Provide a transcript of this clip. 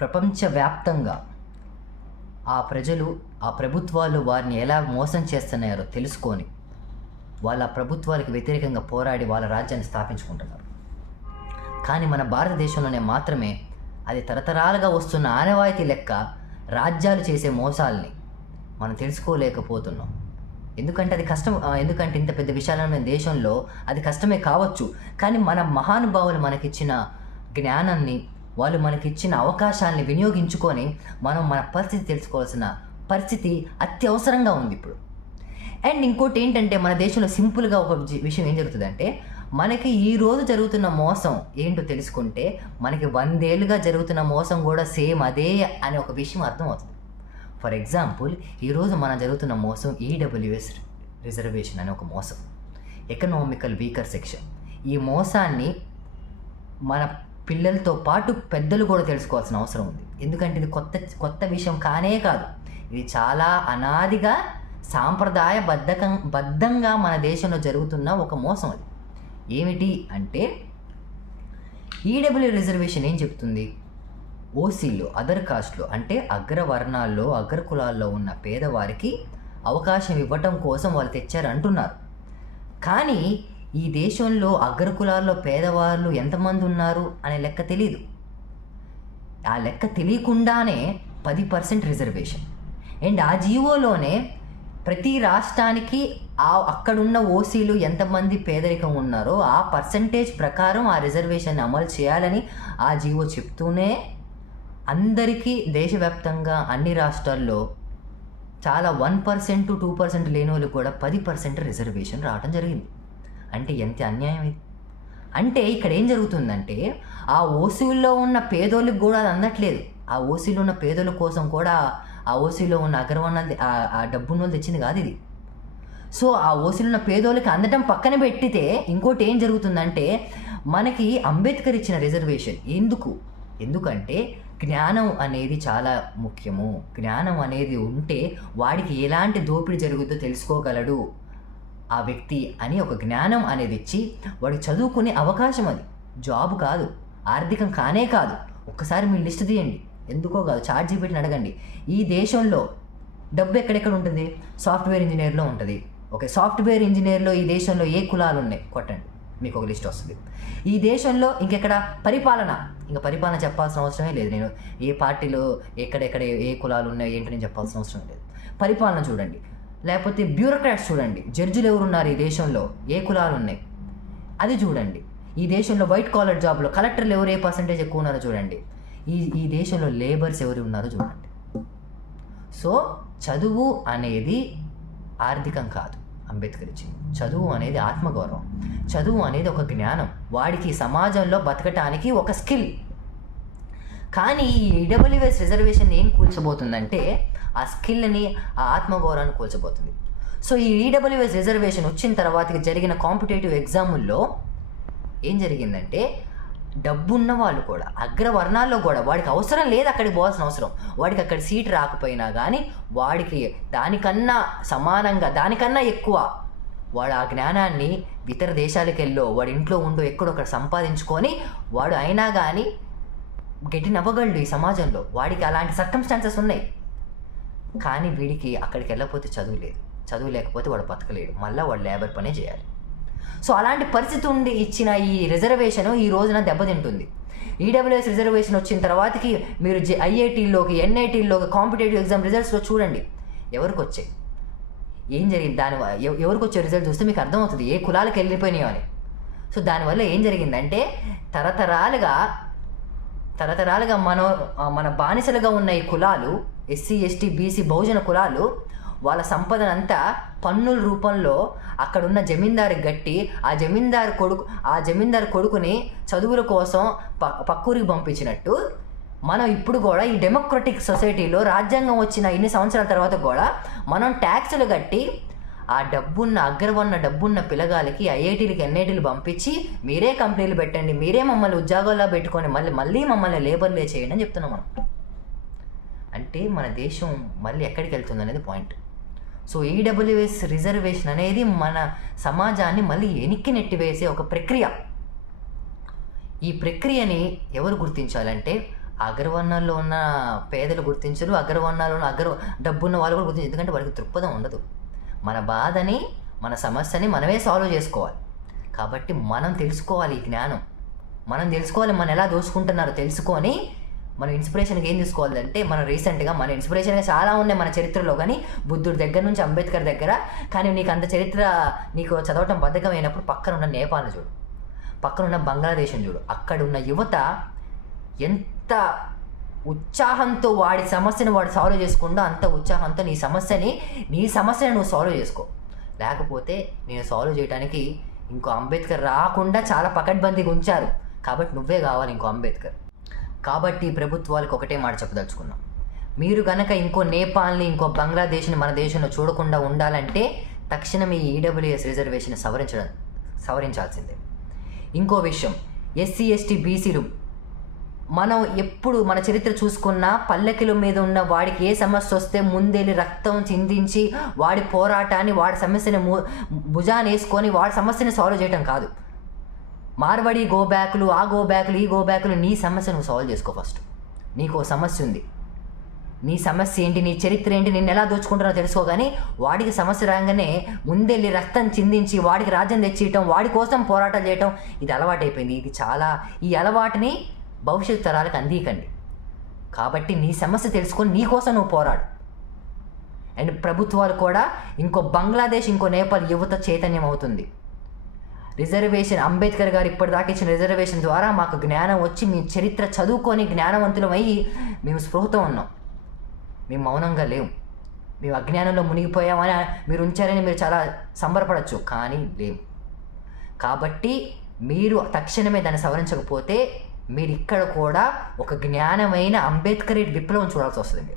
ప్రపంచవ్యాప్తంగా ఆ ప్రజలు, ఆ ప్రభుత్వాలు వారిని ఎలా మోసం చేస్తున్నారో తెలుసుకొని వాళ్ళ ప్రభుత్వాలకు వ్యతిరేకంగా పోరాడి వాళ్ళ రాజ్యాన్ని స్థాపించుకుంటున్నారు. కానీ మన భారతదేశంలోనే మాత్రమే అది తరతరాలుగా వస్తున్న ఆనవాయితీ లెక్క రాజ్యాలు చేసే మోసాలని మనం తెలుసుకోలేకపోతున్నాం. ఎందుకంటే అది కష్టం. ఎందుకంటే ఇంత పెద్ద విశాలమైన దేశంలో అది కష్టమే కావచ్చు, కానీ మన మహానుభావులు మనకిచ్చిన జ్ఞానాన్ని, వాళ్ళు మనకిచ్చిన అవకాశాలని వినియోగించుకొని మనం మన పరిస్థితి తెలుసుకోవాల్సిన పరిస్థితి అత్యవసరంగా ఉంది ఇప్పుడు. అండ్ ఇంకోటి ఏంటంటే, మన దేశంలో సింపుల్గా ఒక విషయం ఏం జరుగుతుందంటే, మనకి ఈరోజు జరుగుతున్న మోసం ఏంటో తెలుసుకుంటే మనకి 100 ఏళ్ళుగా జరుగుతున్న మోసం కూడా సేమ్ అదే అనే ఒక విషయం అర్థమవుతుంది. ఫర్ ఎగ్జాంపుల్, ఈరోజు మన జరుగుతున్న మోసం ఈడబ్ల్యూఎస్ రిజర్వేషన్ అనే ఒక మోసం, ఎకనామికల్ వీకర్ సెక్షన్. ఈ మోసాన్ని మన పిల్లలతో పాటు పెద్దలు కూడా తెలుసుకోవాల్సిన అవసరం ఉంది. ఎందుకంటే ఇది కొత్త విషయం కానే కాదు. ఇది చాలా అనాదిగా బద్ధంగా మన దేశంలో జరుగుతున్న ఒక మోసం. అది ఏమిటి అంటే, ఈడబ్ల్యూ రిజర్వేషన్ ఏం చెప్తుంది? ఓసీలో, అదర్ కాస్ట్లో అంటే అగ్రవర్ణాల్లో, అగ్ర కులాల్లో ఉన్న పేదవారికి అవకాశం ఇవ్వటం కోసం వాళ్ళు తెచ్చారు అంటున్నారు. కానీ ఈ దేశంలో అగ్ర కులాల్లో పేదవాళ్ళు ఎంతమంది ఉన్నారు అనే లెక్క తెలీదు. ఆ లెక్క తెలియకుండానే 10% రిజర్వేషన్. అండ్ ఆ జీవోలోనే ప్రతి రాష్ట్రానికి అక్కడున్న ఓసీలు ఎంతమంది పేదరికం ఉన్నారో ఆ పర్సంటేజ్ ప్రకారం ఆ రిజర్వేషన్ అమలు చేయాలని ఆ జీవో చెప్తూనే అందరికీ దేశవ్యాప్తంగా అన్ని రాష్ట్రాల్లో చాలా 1% 2% లేని వాళ్ళు కూడా 10% రిజర్వేషన్ రావడం జరిగింది. అంటే ఎంత అన్యాయం ఇది! అంటే ఇక్కడ ఏం జరుగుతుందంటే, ఆ ఓసీల్లో ఉన్న పేదోళ్ళకి కూడా అది అందట్లేదు. ఆ ఓసీలో ఉన్న పేదోళ్ళ కోసం కూడా ఆ ఓసీలో ఉన్న అగ్రవర్ణాలు ఆ డబ్బున్న వాళ్ళు తెచ్చింది కాదు ఇది. సో ఆ ఓసీలో ఉన్న పేదోళ్ళకి అందటం పక్కన పెట్టితే ఇంకోటి ఏం జరుగుతుందంటే, మనకి అంబేద్కర్ ఇచ్చిన రిజర్వేషన్ ఎందుకంటే జ్ఞానం అనేది చాలా ముఖ్యము. జ్ఞానం అనేది ఉంటే వాడికి ఎలాంటి దోపిడీ జరుగుతుందో తెలుసుకోగలడు ఆ వ్యక్తి అని ఒక జ్ఞానం అనేది ఇచ్చి వాడికి చదువుకునే అవకాశం. అది జాబ్ కాదు, ఆర్థికం కానే కాదు. ఒక్కసారి మీరు లిస్ట్ తీయండి, ఎందుకో కాదు ChatGPTని అడగండి. ఈ దేశంలో డబ్బు ఎక్కడెక్కడ ఉంటుంది? సాఫ్ట్వేర్ ఇంజనీర్లో ఉంటుంది. ఓకే, సాఫ్ట్వేర్ ఇంజనీర్లో ఈ దేశంలో ఏ కులాలు ఉన్నాయి కొట్టండి, మీకు ఒక లిస్ట్ వస్తుంది. ఈ దేశంలో ఇంకెక్కడ పరిపాలన చెప్పాల్సిన అవసరమే లేదు. నేను ఏ పార్టీలో ఎక్కడెక్కడ ఏ కులాలు ఉన్నాయి ఏంటి నేను చెప్పాల్సిన అవసరం లేదు. పరిపాలన చూడండి. లేకపోతే బ్యూరోక్రాట్స్ చూడండి, జడ్జిలు ఎవరున్నారు ఈ దేశంలో, ఏ కులాలు ఉన్నాయి అది చూడండి. ఈ దేశంలో వైట్ కాలర్ జాబ్లో కలెక్టర్లు ఎవరు ఏ పర్సంటేజ్ ఎక్కువ ఉన్నారో చూడండి. ఈ దేశంలో లేబర్స్ ఎవరు ఉన్నారో చూడండి. సో చదువు అనేది ఆర్థికం కాదు, అంబేద్కర్ ఇచ్చింది. చదువు అనేది ఆత్మగౌరవం, చదువు అనేది ఒక జ్ఞానం, వాడికి సమాజంలో బతకటానికి ఒక స్కిల్. కానీ ఈ ఈడబ్ల్యూఎస్ రిజర్వేషన్ ఏం కూల్చబోతుందంటే ఆ స్కిల్ని, ఆ ఆత్మగౌరవాన్ని కూల్చబోతుంది. సో ఈ ఈడబ్ల్యూఎస్ రిజర్వేషన్ వచ్చిన తర్వాత జరిగిన కాంపిటేటివ్ ఎగ్జాముల్లో ఏం జరిగిందంటే, డబ్బున్న వాళ్ళు కూడా అగ్రవర్ణాల్లో కూడా వాడికి అవసరం లేదు అక్కడికి పోవాల్సిన అవసరం, వాడికి అక్కడ సీట్ రాకపోయినా కానీ వాడికి దానికన్నా సమానంగా, దానికన్నా ఎక్కువ వాడు ఆ జ్ఞానాన్ని ఇతర దేశాలకు వెళ్ళో వాడి ఇంట్లో ఉండో ఎక్కడొక్కడ సంపాదించుకొని వాడు అయినా కానీ గెట్టినవ్వగలడు ఈ సమాజంలో. వాడికి అలాంటి సర్కమ్స్టాన్సెస్ ఉన్నాయి. కానీ వీడికి అక్కడికి వెళ్ళకపోతే చదువు లేదు, చదువు లేకపోతే వాడు బతకలేడు, మళ్ళీ వాడు లేబర్ పనే చేయాలి. సో అలాంటి పరిస్థితి ఉండి ఇచ్చిన ఈ రిజర్వేషన్ ఈ రోజున దెబ్బతింటుంది. ఈడబ్ల్యూఎస్ రిజర్వేషన్ వచ్చిన తర్వాతకి మీరు ఐఐటీల్లోకి, ఎన్ఐటీల్లోకి కాంపిటేటివ్ ఎగ్జామ్ రిజల్ట్స్లో చూడండి ఎవరికి వచ్చాయి, ఏం జరిగింది, ఎవరికి వచ్చే రిజల్ట్ చూస్తే మీకు అర్థమవుతుంది ఏ కులాలకు వెళ్ళిపోయినాయో అని. సో దానివల్ల ఏం జరిగిందంటే తరతరాలుగా మన బానిసలుగా ఉన్న ఈ కులాలు, ఎస్సీ ఎస్టీ బీసీ బహుజన కులాలు వాళ్ళ సంపదనంతా పన్నుల రూపంలో అక్కడున్న జమీందారు గట్టి ఆ జమీందారు కొడుకుని చదువుల కోసం పక్కూరికి పంపించినట్టు మనం ఇప్పుడు కూడా ఈ డెమోక్రటిక్ సొసైటీలో రాజ్యాంగం వచ్చిన ఇన్ని సంవత్సరాల తర్వాత కూడా మనం ట్యాక్సులు కట్టి ఆ డబ్బున్న పిల్లగాలకి ఐఐటీలకి ఎన్ఐటీలు పంపించి మీరే కంపెనీలు పెట్టండి, మీరే మమ్మల్ని ఉద్యోగాల్లో పెట్టుకొని మళ్ళీ మమ్మల్ని లేబర్లే చేయండి అని చెప్తున్నాం మనం. అంటే మన దేశం మళ్ళీ ఎక్కడికి వెళ్తుంది అనేది పాయింట్. సో ఈడబ్ల్యూఎస్ రిజర్వేషన్ అనేది మన సమాజాన్ని మళ్ళీ వెనక్కి నెట్టివేసే ఒక ప్రక్రియ. ఈ ప్రక్రియని ఎవరు గుర్తించాలంటే అగ్రవర్ణాల్లో ఉన్న పేదలు గుర్తించరు, అగ్రవర్ణాల్లో ఉన్న డబ్బున్న వాళ్ళు కూడా గుర్తించరు. ఎందుకంటే వాళ్ళకి దృక్పథం ఉండదు. మన బాధని, మన సమస్యని మనమే సాల్వ్ చేసుకోవాలి. కాబట్టి మనం తెలుసుకోవాలి ఈ జ్ఞానం. మనం తెలుసుకోవాలి మనం ఎలా దోచుకుంటున్నారో తెలుసుకొని మనం ఇన్స్పిరేషన్కి ఏం తీసుకోవాలంటే, మనం రీసెంట్గా మన ఇన్స్పిరేషన్గా చాలా ఉన్నాయి మన చరిత్రలో, కానీ బుద్ధుడి దగ్గర నుంచి అంబేద్కర్ దగ్గర. కానీ నీకు అంత చరిత్ర నీకు చదవటం బద్ధకం అయినప్పుడు పక్కన ఉన్న నేపాల్ని చూడు, పక్కన ఉన్న బంగ్లాదేశ్ని చూడు. అక్కడ ఉన్న యువత ఎంత ఉత్సాహంతో వాడి సమస్యను వాడు సాల్వ్ చేసుకుంటూ, అంత ఉత్సాహంతో నీ సమస్యని నువ్వు సాల్వ్ చేసుకో. లేకపోతే నేను సాల్వ్ చేయడానికి ఇంకో అంబేద్కర్ రాకుండా చాలా పకడ్బందీగా ఉంచారు. కాబట్టి నువ్వే కావాలి ఇంకో అంబేద్కర్. కాబట్టి ప్రభుత్వాలకు ఒకటే మాట చెప్పదలుచుకున్నాం, మీరు కనుక ఇంకో నేపాల్ని, ఇంకో బంగ్లాదేశ్ని మన దేశంలో చూడకుండా ఉండాలంటే తక్షణం ఈ ఈడబ్ల్యూఎస్ రిజర్వేషన్ సవరించాల్సిందే. ఇంకో విషయం, ఎస్సీ ఎస్టీ బీసీలు, మనం ఎప్పుడు మన చరిత్ర చూసుకున్నా పల్లకిల మీద ఉన్న వాడికి ఏ సమస్య వస్తే ముందెళ్ళి రక్తం చిందించి వాడి పోరాటాన్ని, వాడి సమస్యని భుజాన్ని వేసుకొని వాడి సమస్యని సాల్వ్ చేయడం కాదు. మార్వడి గోబ్యాకులు, ఆ గోబ్యాకులు, ఈ గోబ్యాకులు, నీ సమస్య నువ్వు సాల్వ్ చేసుకో. ఫస్ట్ నీకు సమస్య ఉంది, నీ సమస్య ఏంటి, నీ చరిత్ర ఏంటి, నిన్ను ఎలా దోచుకుంటారో తెలుసుకో. కానీ వాడికి సమస్య రాగానే ముందెళ్ళి రక్తం చిందించి వాడికి రాజ్యం తెచ్చియటం, వాడి కోసం పోరాటాలు చేయటం, ఇది అలవాటైపోయింది. ఈ అలవాటుని భవిష్యత్తు తరాలకు అందికండి. కాబట్టి నీ సమస్య తెలుసుకొని నీ కోసం నువ్వు పోరాడు. అండ్ ప్రభుత్వాలు కూడా ఇంకో బంగ్లాదేశ్, ఇంకో నేపాల్ యువత చైతన్యం అవుతుంది. రిజర్వేషన్, అంబేద్కర్ గారు ఇప్పటిదాకా ఇచ్చిన రిజర్వేషన్ ద్వారా మాకు జ్ఞానం వచ్చి మీ చరిత్ర చదువుకొని జ్ఞానవంతులం అయ్యి మేము స్పృహతో ఉన్నాం. మేము మౌనంగా లేవు. మేము అజ్ఞానంలో మునిగిపోయామని మీరు ఉంచారని మీరు చాలా సంబరపడచ్చు, కానీ లేవు. కాబట్టి మీరు తక్షణమే దాన్ని సవరించకపోతే మీరు ఇక్కడ కూడా ఒక జ్ఞానమైన అంబేద్కర్ విప్లవం చూడాల్సి వస్తుంది మీరు.